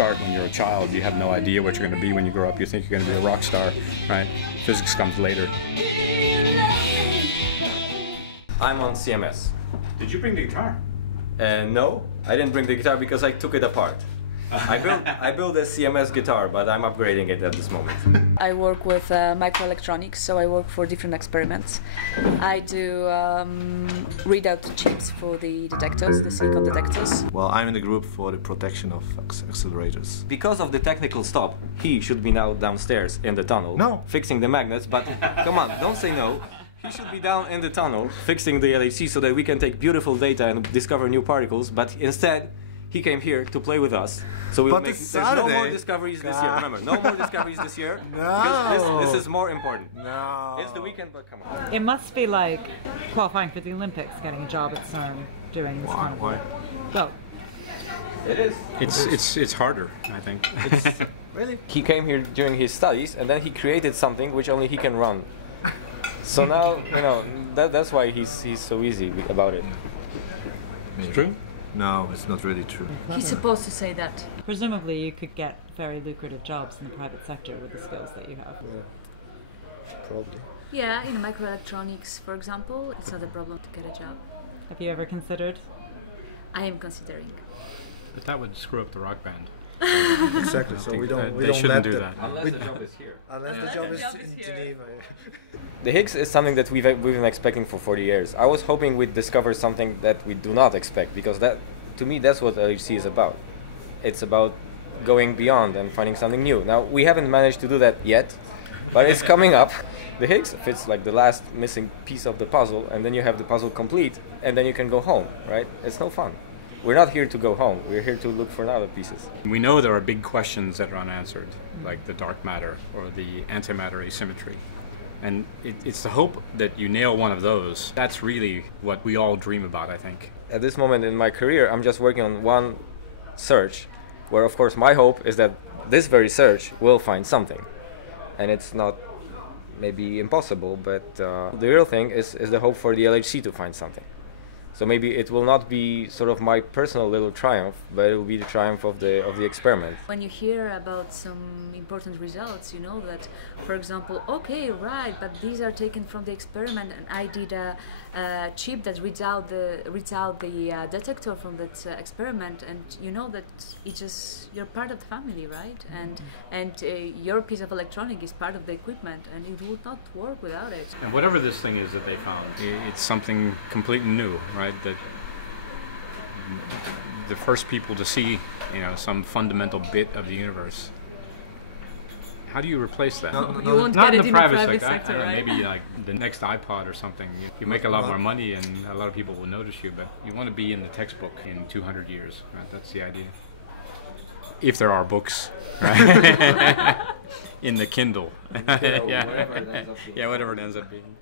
start when you're a child. You have no idea what you're going to be when you grow up. You think you're going to be a rock star, right? Physics comes later. I'm on CMS. Did you bring the guitar? No, I didn't bring the guitar because I took it apart. I built a CMS guitar, but I'm upgrading it at this moment. I work with microelectronics, so I work for different experiments. I do read out the chips for the detectors, the silicon detectors. Well, I'm in the group for the protection of accelerators. Because of the technical stop, he should be now downstairs in the tunnel, fixing the magnets, but come on, don't say no. He should be down in the tunnel, fixing the LHC so that we can take beautiful data and discover new particles, but instead, he came here to play with us, so we'll make. There's no more discoveries this year. Remember, no more discoveries this year. No. Because this is more important. No. It's the weekend, but come on. It must be like qualifying for the Olympics, getting a job at CERN, doing this kind of work. Well, it is. It's harder, I think. Really? He came here during his studies, and then he created something which only he can run. So now, you know, that's why he's so easy about it. It's true? No, it's not really true. He's supposed to say that. presumably you could get very lucrative jobs in the private sector with the skills that you have. Yeah, probably. Yeah, in microelectronics, for example, it's not a problem to get a job. Have you ever considered? I am considering. But that would screw up the rock band. Exactly. So we don't shouldn't do that. Unless the job is here. Unless the job is in Geneva. The Higgs is something that we've been expecting for 40 years. I was hoping we'd discover something that we do not expect, because that, to me, that's what LHC is about. It's about going beyond and finding something new. Now, we haven't managed to do that yet, but it's coming up. The Higgs fits like the last missing piece of the puzzle, and then you have the puzzle complete, and then you can go home, right? It's no fun. We're not here to go home. We're here to look for other pieces. We know there are big questions that are unanswered, like the dark matter or the antimatter asymmetry. And it's the hope that you nail one of those. That's really what we all dream about, I think. At this moment in my career, I'm just working on one search, where of course my hope is that this very search will find something. And it's not maybe impossible, but the real thing is the hope for the LHC to find something. So maybe it will not be sort of my personal little triumph, but it will be the triumph of the experiment. When you hear about some important results, you know that, for example, okay, right, but these are taken from the experiment, and I did a chip that reads out the detector from that experiment, and you know that it's just you're part of the family, right? And your piece of electronic is part of the equipment, and it would not work without it. And whatever this thing is that they found, it's something completely new, right? That the first people to see, you know, some fundamental bit of the universe. How do you replace that? You won't Not get in it the private sector, sector. I don't know, right? maybe like the next iPod or something. You make a lot more money and a lot of people will notice you, but you want to be in the textbook in 200 years, right? That's the idea. If there are books, right? In the Kindle. Yeah, whatever it ends up being. Yeah, whatever it ends up being.